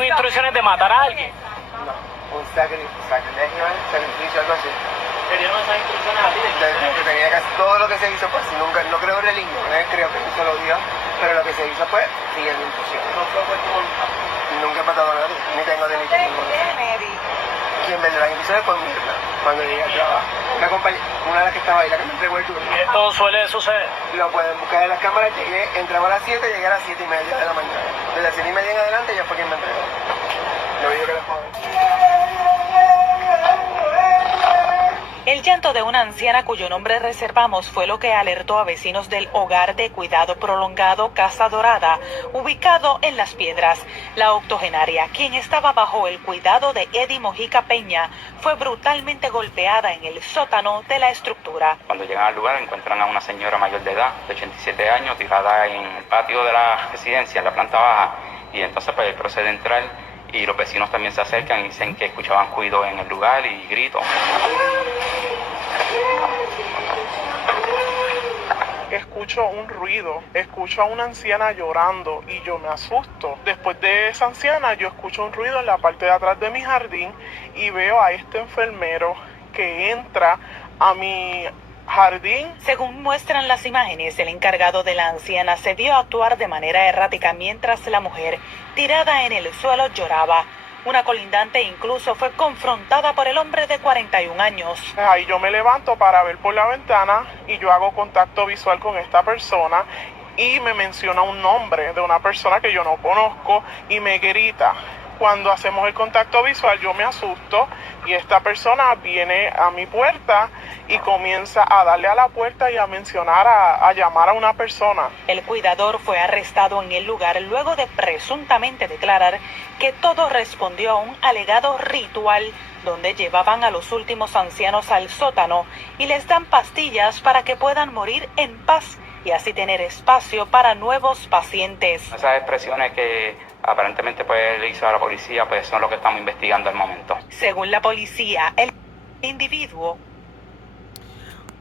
dieron instrucciones de matar a alguien? No, un sacrilegio, sacrificio, algo así. ¿Te dieron esas instrucciones a ti? Que tenía que hacer todo lo que se hizo, pues nunca, no creo en religión, creo que eso lo dio, pero lo que se hizo fue seguir la instrucción. No fue por tu voluntad. Nunca he matado a nadie, ni tengo delito ninguno. Quien me dio las instrucciones fue mi hermana, cuando llegué al trabajo. Una de las que estaba ahí, la que me entregó el turno. ¿Y esto suele suceder? Lo pueden buscar en las cámaras, entraba a las 7, llegué a las 7:30 de la mañana. Desde las 7:30 en adelante ya fue quien me entregó. Lo único que les puedo decir. El llanto de una anciana cuyo nombre reservamos fue lo que alertó a vecinos del hogar de cuidado prolongado Casa Dorada, ubicado en Las Piedras. La octogenaria, quien estaba bajo el cuidado de Eddie Mojica Peña, fue brutalmente golpeada en el sótano de la estructura. Cuando llegan al lugar encuentran a una señora mayor de edad, de 87 años, tirada en el patio de la residencia, en la planta baja, y entonces pues procede a entrar. Y los vecinos también se acercan y dicen que escuchaban ruido en el lugar y gritos. Escucho un ruido, escucho a una anciana llorando y yo me asusto. Después de esa anciana yo escucho un ruido en la parte de atrás de mi jardín y veo a este enfermero que entra a mi jardín. Según muestran las imágenes, el encargado de la anciana se vio actuar de manera errática mientras la mujer, tirada en el suelo, lloraba. Una colindante incluso fue confrontada por el hombre de 41 años. Ahí yo me levanto para ver por la ventana y yo hago contacto visual con esta persona y me menciona un nombre de una persona que yo no conozco y me grita. Cuando hacemos el contacto visual yo me asusto y esta persona viene a mi puerta y comienza a darle a la puerta y a mencionar, a llamar a una persona. El cuidador fue arrestado en el lugar luego de presuntamente declarar que todo respondió a un alegado ritual donde llevaban a los últimos ancianos al sótano y les dan pastillas para que puedan morir en paz y así tener espacio para nuevos pacientes. Esas expresiones que aparentemente pues le hizo a la policía pues son lo que estamos investigando al momento. Según la policía, el individuo...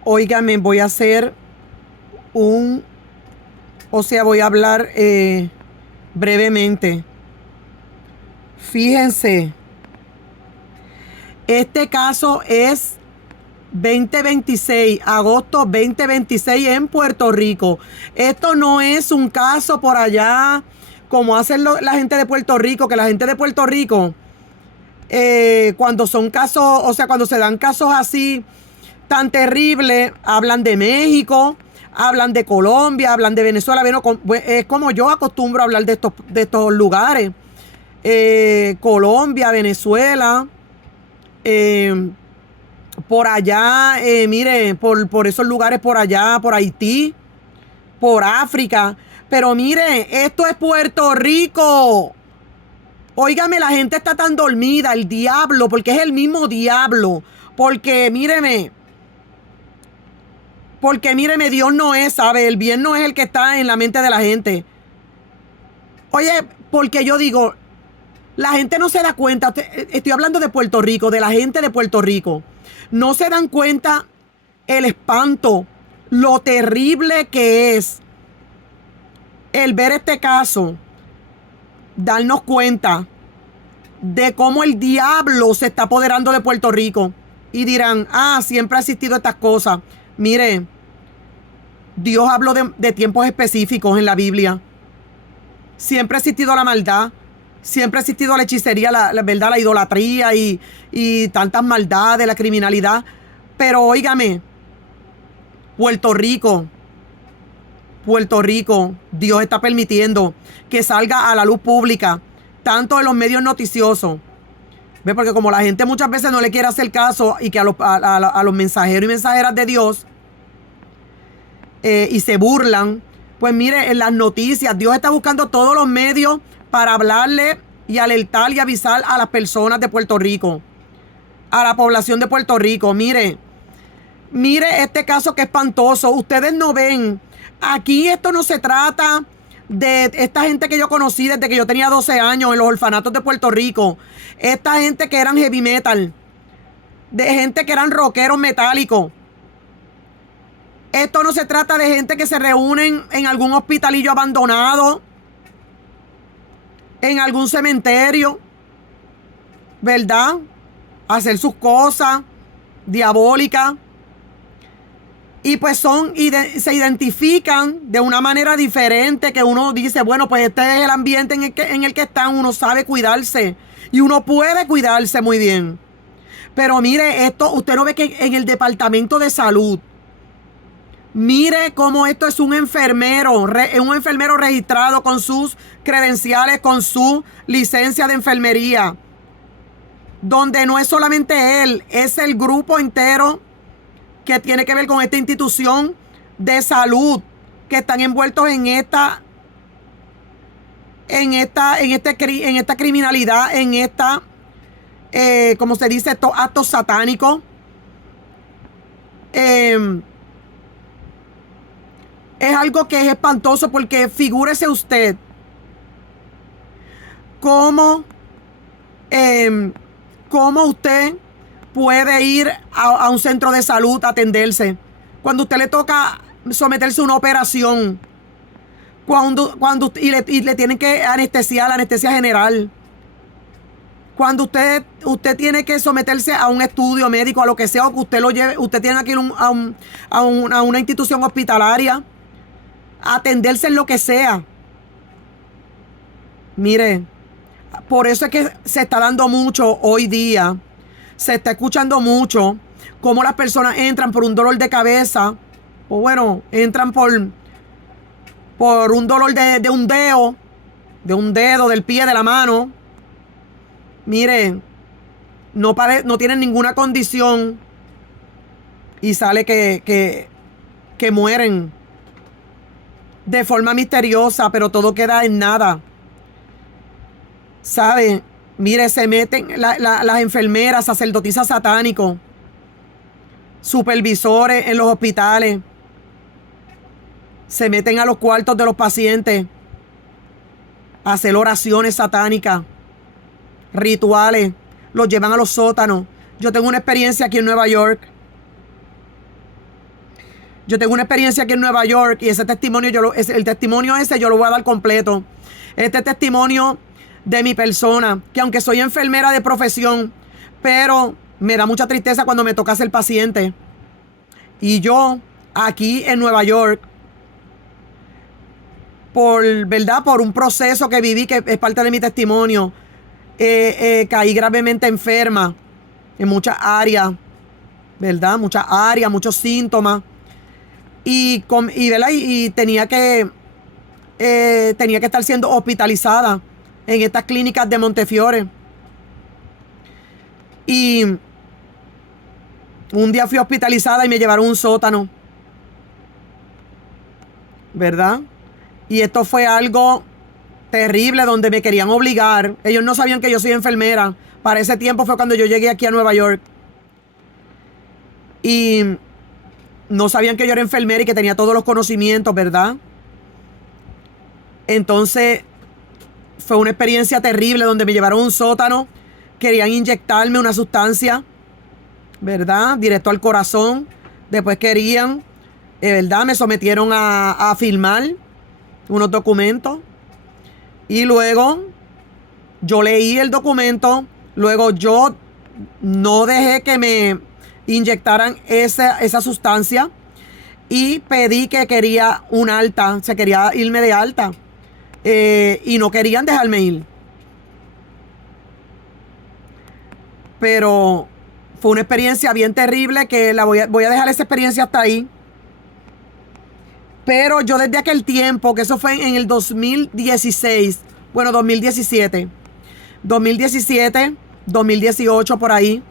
Óigame, voy a hacer voy a hablar brevemente. Fíjense, este caso es 2026, agosto 2026 en Puerto Rico. Esto no es un caso por allá como hacen la gente de Puerto Rico, que la gente de Puerto Rico, cuando son casos, o sea, cuando se dan casos así tan terribles, hablan de México, hablan de Colombia, hablan de Venezuela. Bueno, es como yo acostumbro a hablar de estos lugares. Colombia, Venezuela, por allá, mire, por esos lugares por allá, por Haití, por África. Pero mire, esto es Puerto Rico. Óigame, la gente está tan dormida, el diablo, porque es el mismo diablo. Porque míreme, Dios no es, ¿sabe? El bien no es el que está en la mente de la gente. Oye, porque yo digo, la gente no se da cuenta, estoy hablando de Puerto Rico, de la gente de Puerto Rico. No se dan cuenta el espanto, lo terrible que es el ver este caso, darnos cuenta de cómo el diablo se está apoderando de Puerto Rico. Y dirán, siempre ha existido estas cosas. Mire, Dios habló de tiempos específicos en la Biblia. Siempre ha existido la maldad. Siempre ha existido la hechicería, la verdad, la idolatría y tantas maldades, la criminalidad. Pero óigame, Puerto Rico, Dios está permitiendo que salga a la luz pública, tanto en los medios noticiosos. ¿Ve? Porque como la gente muchas veces no le quiere hacer caso y que a los mensajeros y mensajeras de Dios y se burlan, pues mire, en las noticias, Dios está buscando todos los medios para hablarle y alertar y avisar a las personas de Puerto Rico, a la población de Puerto Rico. Mire este caso que es espantoso. Ustedes no ven. Aquí esto no se trata de esta gente que yo conocí desde que yo tenía 12 años en los orfanatos de Puerto Rico. Esta gente que eran heavy metal. De gente que eran rockeros metálicos. Esto no se trata de gente que se reúnen en algún hospitalillo abandonado en algún cementerio, ¿verdad? Hacer sus cosas diabólicas. Y pues se identifican de una manera diferente, que uno dice, bueno, pues este es el ambiente en el que están, uno sabe cuidarse y uno puede cuidarse muy bien. Pero mire esto, usted no ve que en el departamento de salud, mire cómo esto es un enfermero registrado con sus credenciales, con su licencia de enfermería, donde no es solamente él, es el grupo entero que tiene que ver con esta institución de salud, que están envueltos en esta criminalidad, en esta, como se dice, estos actos satánicos. Es algo que es espantoso, porque figúrese usted cómo usted puede ir a un centro de salud a atenderse cuando usted le toca someterse a una operación, y le tienen que anestesiar, la anestesia general, cuando usted tiene que someterse a un estudio médico, a lo que sea, o que usted lo lleve, usted tiene que ir a una institución hospitalaria a atenderse en lo que sea. Mire, por eso es que se está dando mucho hoy día. Se está escuchando mucho cómo las personas entran por un dolor de cabeza, o bueno, entran por un dolor de un dedo, del pie, de la mano. Miren, no tienen ninguna condición y sale que mueren de forma misteriosa, pero todo queda en nada. ¿Sabe? Mire, se meten las enfermeras, sacerdotisas satánicos, supervisores en los hospitales, se meten a los cuartos de los pacientes a hacer oraciones satánicas, rituales, los llevan a los sótanos. Yo tengo una experiencia aquí en Nueva York. Y ese testimonio, el testimonio ese yo lo voy a dar completo. Este testimonio de mi persona, que aunque soy enfermera de profesión, pero me da mucha tristeza cuando me toca ser paciente. Y yo, aquí en Nueva York, por un proceso que viví, que es parte de mi testimonio, caí gravemente enferma en muchas áreas, ¿verdad? Muchas áreas, muchos síntomas. Y tenía que estar siendo hospitalizada en estas clínicas de Montefiore. Y un día fui hospitalizada y me llevaron a un sótano, ¿verdad? Y esto fue algo terrible, donde me querían obligar. Ellos no sabían que yo soy enfermera. Para ese tiempo fue cuando yo llegué aquí a Nueva York. Y no sabían que yo era enfermera y que tenía todos los conocimientos, ¿verdad? Entonces fue una experiencia terrible, donde me llevaron a un sótano. Querían inyectarme una sustancia, ¿verdad? Directo al corazón. Después querían, ¿verdad? Me sometieron a firmar unos documentos. Y luego yo leí el documento. Luego yo no dejé que me inyectaran esa sustancia. Y pedí que quería un alta. Se quería irme de alta. Y no querían dejarme ir. Pero fue una experiencia bien terrible, que voy a dejar esa experiencia hasta ahí. Pero yo desde aquel tiempo, que eso fue en el 2016, bueno, 2017, 2018 por ahí,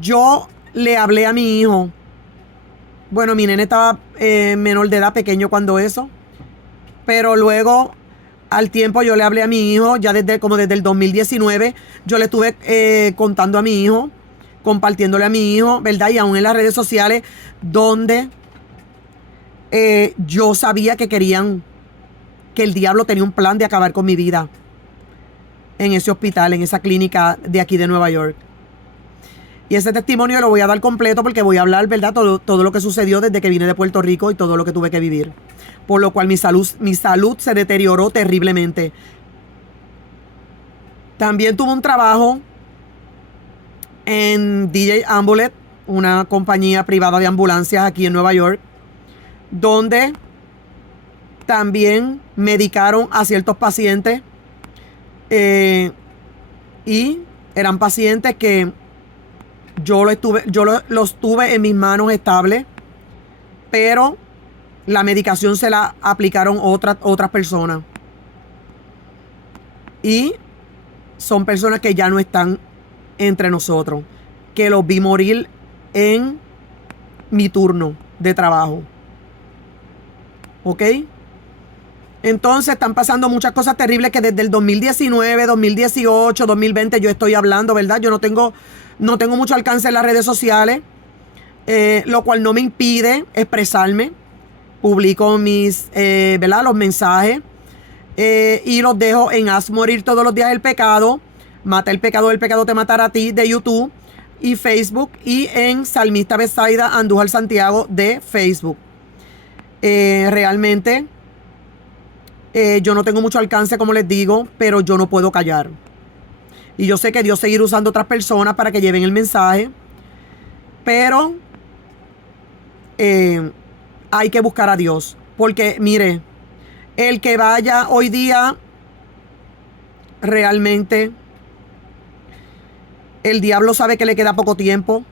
yo le hablé a mi hijo. Bueno, mi nene estaba menor de edad, pequeño cuando eso. Pero luego, al tiempo, yo le hablé a mi hijo, ya desde el 2019, yo le estuve contando a mi hijo, compartiéndole a mi hijo, ¿verdad? Y aún en las redes sociales, donde yo sabía que querían, que el diablo tenía un plan de acabar con mi vida en ese hospital, en esa clínica de aquí de Nueva York. Y ese testimonio lo voy a dar completo, porque voy a hablar, ¿verdad? Todo lo que sucedió desde que vine de Puerto Rico y todo lo que tuve que vivir. Por lo cual mi salud se deterioró terriblemente. También tuvo un trabajo en DJ Ambulance, una compañía privada de ambulancias aquí en Nueva York, donde también medicaron a ciertos pacientes y eran pacientes que los tuve en mis manos estables, pero la medicación se la aplicaron otras personas. Y son personas que ya no están entre nosotros, que los vi morir en mi turno de trabajo. ¿Ok? Entonces están pasando muchas cosas terribles que desde el 2019, 2018, 2020 yo estoy hablando, ¿verdad? Yo no tengo mucho alcance en las redes sociales, lo cual no me impide expresarme. Publico ¿verdad? Los mensajes y los dejo en Haz morir todos los días el pecado, Mata el pecado te matará a ti de YouTube y Facebook, y en Salmista Betsaida Andújar Santiago de Facebook. Realmente yo no tengo mucho alcance, como les digo, pero yo no puedo callar. Y yo sé que Dios seguirá usando otras personas para que lleven el mensaje, pero hay que buscar a Dios. Porque, mire, el que vaya hoy día, realmente, el diablo sabe que le queda poco tiempo.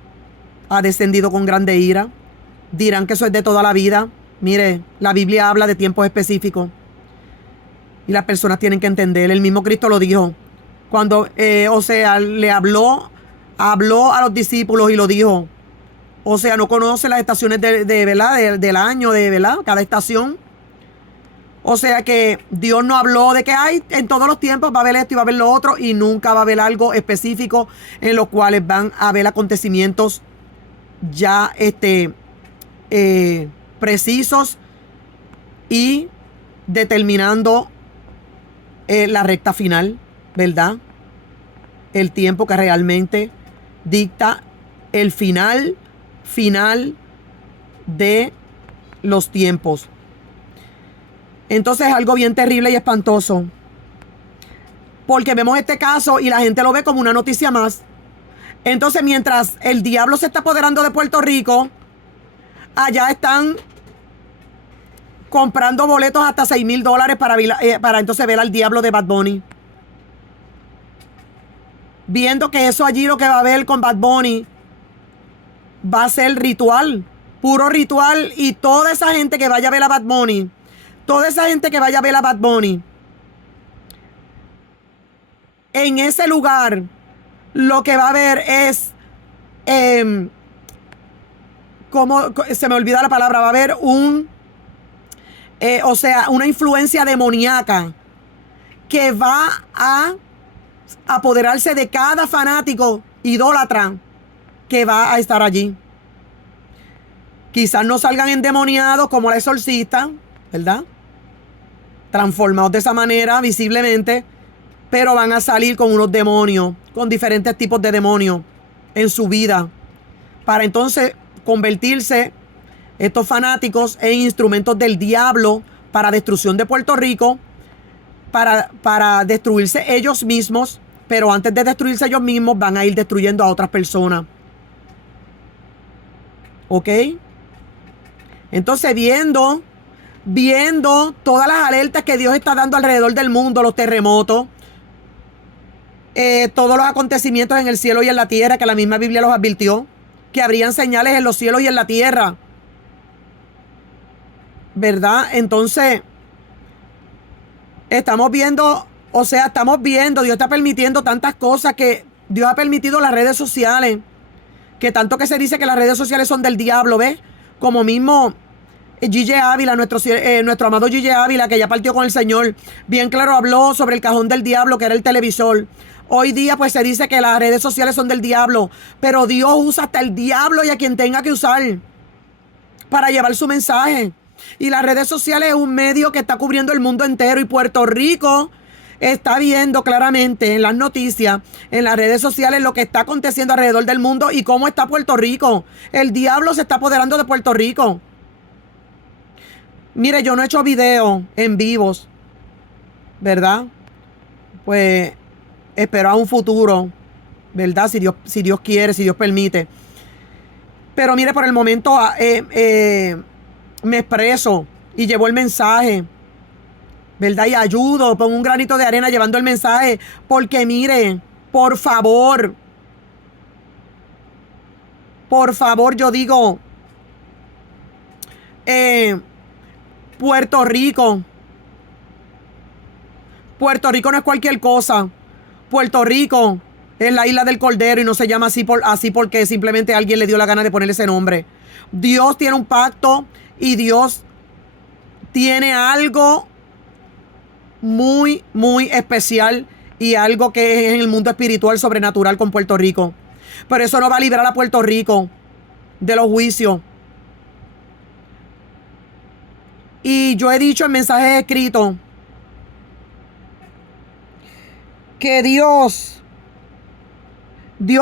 Ha descendido con grande ira. Dirán que eso es de toda la vida. Mire, la Biblia habla de tiempos específicos. Y las personas tienen que entender. El mismo Cristo lo dijo. Cuando, le habló a los discípulos y lo dijo. O sea, no conoce las estaciones ¿verdad? Del año, ¿verdad? Cada estación. O sea que Dios no habló de que hay en todos los tiempos va a haber esto y va a haber lo otro, y nunca va a haber algo específico en los cuales van a haber acontecimientos ya precisos y determinando la recta final, ¿verdad? El tiempo que realmente dicta el final de los tiempos. Entonces es algo bien terrible y espantoso, porque vemos este caso y la gente lo ve como una noticia más. Entonces, mientras el diablo se está apoderando de Puerto Rico, allá están comprando boletos hasta $6,000 para entonces ver al diablo de Bad Bunny. Viendo que eso allí, lo que va a haber con Bad Bunny va a ser ritual, puro ritual, y toda esa gente que vaya a ver a Bad Bunny, en ese lugar, lo que va a ver es, como se me olvida la palabra, va a haber una influencia demoníaca que va a apoderarse de cada fanático idólatra que va a estar allí. Quizás no salgan endemoniados como la exorcista, ¿verdad? Transformados de esa manera visiblemente, pero van a salir con unos demonios, con diferentes tipos de demonios en su vida, para entonces convertirse estos fanáticos en instrumentos del diablo para destrucción de Puerto Rico, para destruirse ellos mismos, pero antes de destruirse ellos mismos van a ir destruyendo a otras personas. ¿Ok? Entonces, viendo todas las alertas que Dios está dando alrededor del mundo, los terremotos, todos los acontecimientos en el cielo y en la tierra, que la misma Biblia los advirtió, que habrían señales en los cielos y en la tierra, ¿verdad? Entonces, estamos viendo, Dios está permitiendo tantas cosas, que Dios ha permitido las redes sociales, que tanto que se dice que las redes sociales son del diablo, ¿ves? Como mismo Gigi Ávila, nuestro amado Gigi Ávila, que ya partió con el Señor, bien claro habló sobre el cajón del diablo, que era el televisor. Hoy día pues se dice que las redes sociales son del diablo, pero Dios usa hasta el diablo y a quien tenga que usar para llevar su mensaje. Y las redes sociales es un medio que está cubriendo el mundo entero, y Puerto Rico está viendo claramente en las noticias, en las redes sociales, lo que está aconteciendo alrededor del mundo y cómo está Puerto Rico. El diablo se está apoderando de Puerto Rico. Mire, yo no he hecho videos en vivos, ¿verdad? Pues Espero a un futuro, ¿verdad? Si Dios quiere, si Dios permite. Pero mire, por el momento me expreso y llevo el mensaje, ¿verdad? Y ayudo, pongo un granito de arena llevando el mensaje, porque mire, por favor, yo digo, Puerto Rico no es cualquier cosa. Puerto Rico es la isla del Cordero y no se llama así porque simplemente alguien le dio la gana de ponerle ese nombre. Dios tiene un pacto y Dios tiene algo muy, muy especial y algo que es en el mundo espiritual sobrenatural con Puerto Rico. Pero eso no va a librar a Puerto Rico de los juicios. Y yo he dicho en mensajes escritos que Dios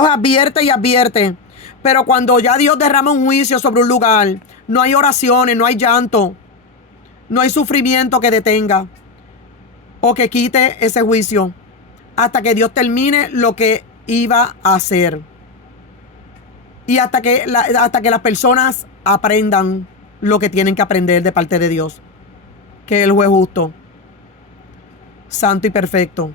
advierte y advierte, pero cuando ya Dios derrama un juicio sobre un lugar, no hay oraciones, no hay llanto, no hay sufrimiento que detenga o que quite ese juicio hasta que Dios termine lo que iba a hacer y hasta que las personas aprendan lo que tienen que aprender de parte de Dios, que es el juez justo, santo y perfecto.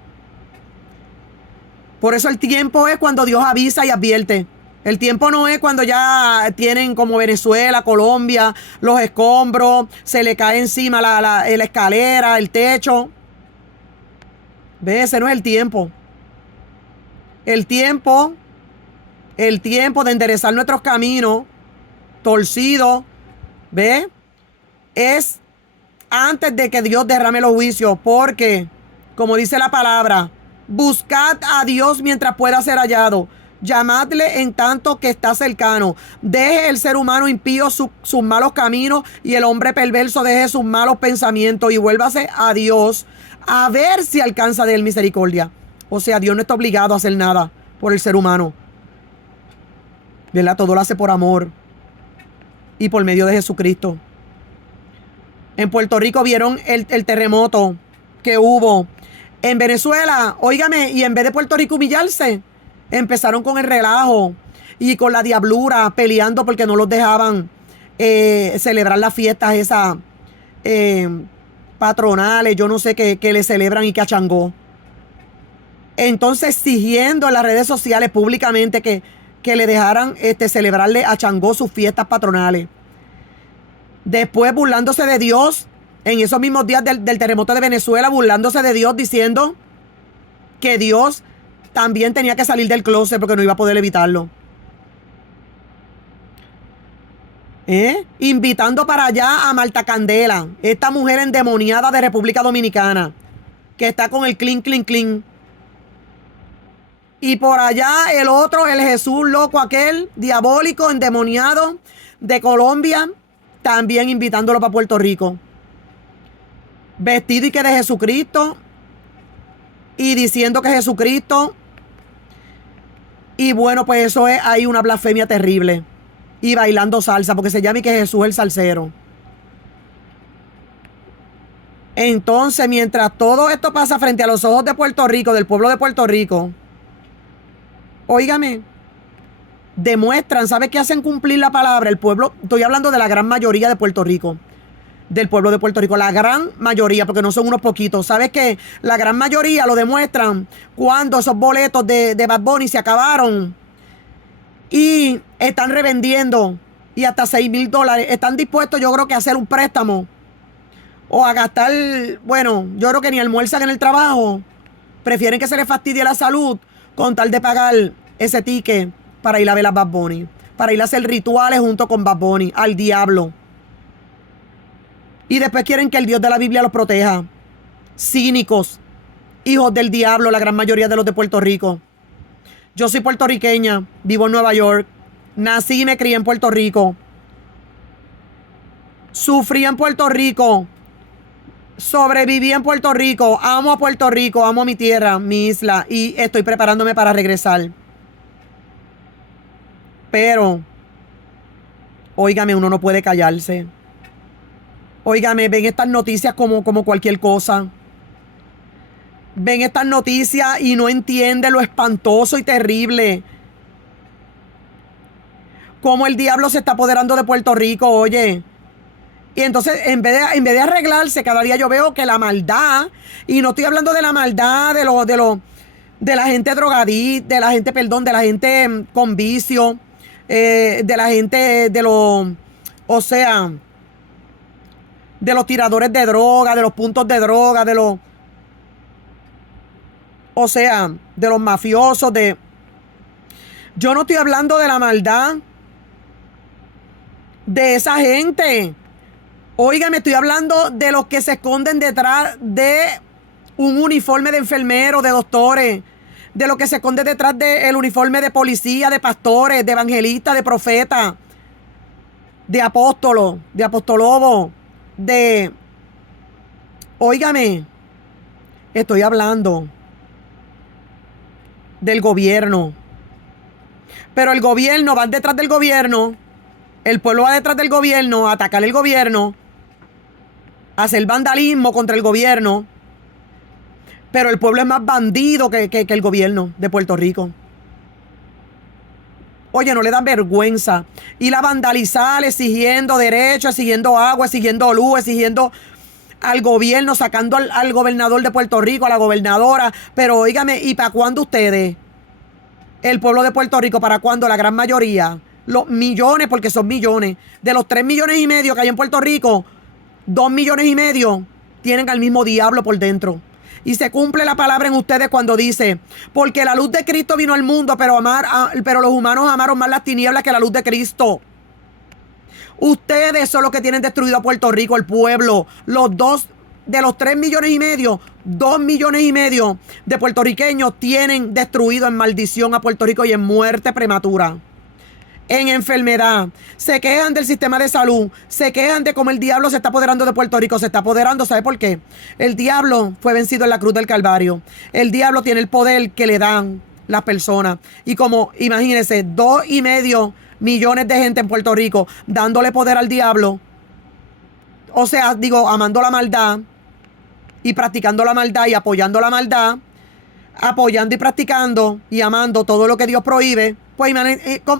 Por eso el tiempo es cuando Dios avisa y advierte. El tiempo no es cuando ya tienen como Venezuela, Colombia, los escombros, se le cae encima la escalera, el techo. ¿Ve? Ese no es el tiempo. El tiempo de enderezar nuestros caminos torcidos, ¿ve? Es antes de que Dios derrame los juicios, porque, como dice la palabra, buscad a Dios mientras pueda ser hallado. Llamadle en tanto que está cercano. Deje el ser humano impío sus malos caminos y el hombre perverso deje sus malos pensamientos y vuélvase a Dios a ver si alcanza de él misericordia. O sea, Dios no está obligado a hacer nada por el ser humano, ¿verdad? Todo lo hace por amor y por medio de Jesucristo. En Puerto Rico vieron el terremoto que hubo. En Venezuela, óigame, y en vez de Puerto Rico humillarse, empezaron con el relajo y con la diablura, peleando porque no los dejaban celebrar las fiestas esas patronales, yo no sé qué le celebran y que a Changó. Entonces, exigiendo en las redes sociales públicamente que le dejaran celebrarle a Changó sus fiestas patronales. Después, burlándose de Dios, en esos mismos días del terremoto de Venezuela, burlándose de Dios, diciendo que Dios también tenía que salir del closet porque no iba a poder evitarlo. Invitando para allá a Marta Candela, esta mujer endemoniada de República Dominicana, que está con el clean, clean, clean. Y por allá el otro, el Jesús loco aquel, diabólico, endemoniado de Colombia, también invitándolo para Puerto Rico. Vestido y que de Jesucristo. Y diciendo que Jesucristo. Y bueno, pues eso es ahí una blasfemia terrible. Y bailando salsa, porque se llama y que Jesús es el salsero. Entonces, mientras todo esto pasa frente a los ojos de Puerto Rico, del pueblo de Puerto Rico, óigame, demuestran, ¿sabe qué hacen cumplir la palabra? El pueblo, estoy hablando de la gran mayoría de Puerto Rico, del pueblo de Puerto Rico, la gran mayoría, porque no son unos poquitos. ¿Sabes qué? La gran mayoría lo demuestran cuando esos boletos de Bad Bunny se acabaron y están revendiendo y hasta $6,000. Están dispuestos, yo creo que a hacer un préstamo o a gastar, bueno, yo creo que ni almuerzan en el trabajo. Prefieren que se les fastidie la salud con tal de pagar ese ticket para ir a ver a Bad Bunny, para ir a hacer rituales junto con Bad Bunny, al diablo. Y después quieren que el Dios de la Biblia los proteja. Cínicos, hijos del diablo, la gran mayoría de los de Puerto Rico. Yo soy puertorriqueña, vivo en Nueva York, nací y me crié en Puerto Rico. Sufrí en Puerto Rico, sobreviví en Puerto Rico, amo a Puerto Rico, amo mi tierra, mi isla, y estoy preparándome para regresar. Pero, óigame, uno no puede callarse. Óigame, ven estas noticias como cualquier cosa. ven estas noticias y no entienden lo espantoso y terrible. Cómo el diablo se está apoderando de Puerto Rico, oye. Y entonces, en vez de arreglarse, cada día yo veo que la maldad, y no estoy hablando de la maldad de la gente drogadicta, de la gente, perdón, de la gente con vicio, de la gente de los, o sea, de los tiradores de droga, de los puntos de droga, de los, o sea, de los mafiosos, yo no estoy hablando de la maldad de esa gente. Oiga, me estoy hablando de los que se esconden detrás de un uniforme de enfermeros, de doctores, de los que se esconden detrás del uniforme de policía, de pastores, de evangelistas, de profetas, de apóstolos, de apostolobos, de... Óigame, estoy hablando del gobierno. Pero el gobierno va detrás del gobierno, el pueblo va detrás del gobierno a atacar el gobierno, a hacer vandalismo contra el gobierno. Pero el pueblo es más bandido que el gobierno de Puerto Rico. Oye, no le da vergüenza ir a vandalizar, exigiendo derechos, exigiendo agua, exigiendo luz, exigiendo al gobierno, sacando al gobernador de Puerto Rico, a la gobernadora. Pero óigame, ¿y para cuándo ustedes? El pueblo de Puerto Rico, ¿para cuándo? La gran mayoría, los millones, porque son millones. De los 3,5 millones que hay en Puerto Rico, 2,5 millones tienen al mismo diablo por dentro. Y se cumple la palabra en ustedes cuando dice, porque la luz de Cristo vino al mundo, pero los humanos amaron más las tinieblas que la luz de Cristo. Ustedes son los que tienen destruido a Puerto Rico, el pueblo. De los 3,5 millones, 2,5 millones de puertorriqueños tienen destruido en maldición a Puerto Rico y en muerte prematura, en enfermedad. Se quejan del sistema de salud, se quejan de cómo el diablo se está apoderando de Puerto Rico. Se está apoderando, ¿sabe por qué? El diablo fue vencido en la cruz del Calvario. El diablo tiene el poder que le dan las personas. Y como, imagínense, 2,5 millones de gente en Puerto Rico dándole poder al diablo. O sea, digo, amando la maldad y practicando la maldad y apoyando la maldad, apoyando y practicando y amando todo lo que Dios prohíbe. Pues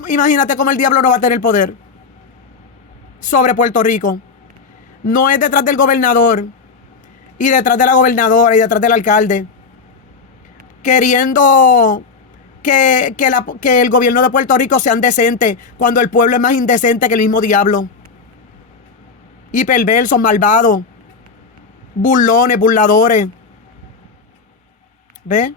imagínate cómo el diablo no va a tener poder sobre Puerto Rico. No es detrás del gobernador y detrás de la gobernadora y detrás del alcalde queriendo que el gobierno de Puerto Rico sean decentes, cuando el pueblo es más indecente que el mismo diablo. Y perversos, malvados, burlones, burladores. ¿Ves?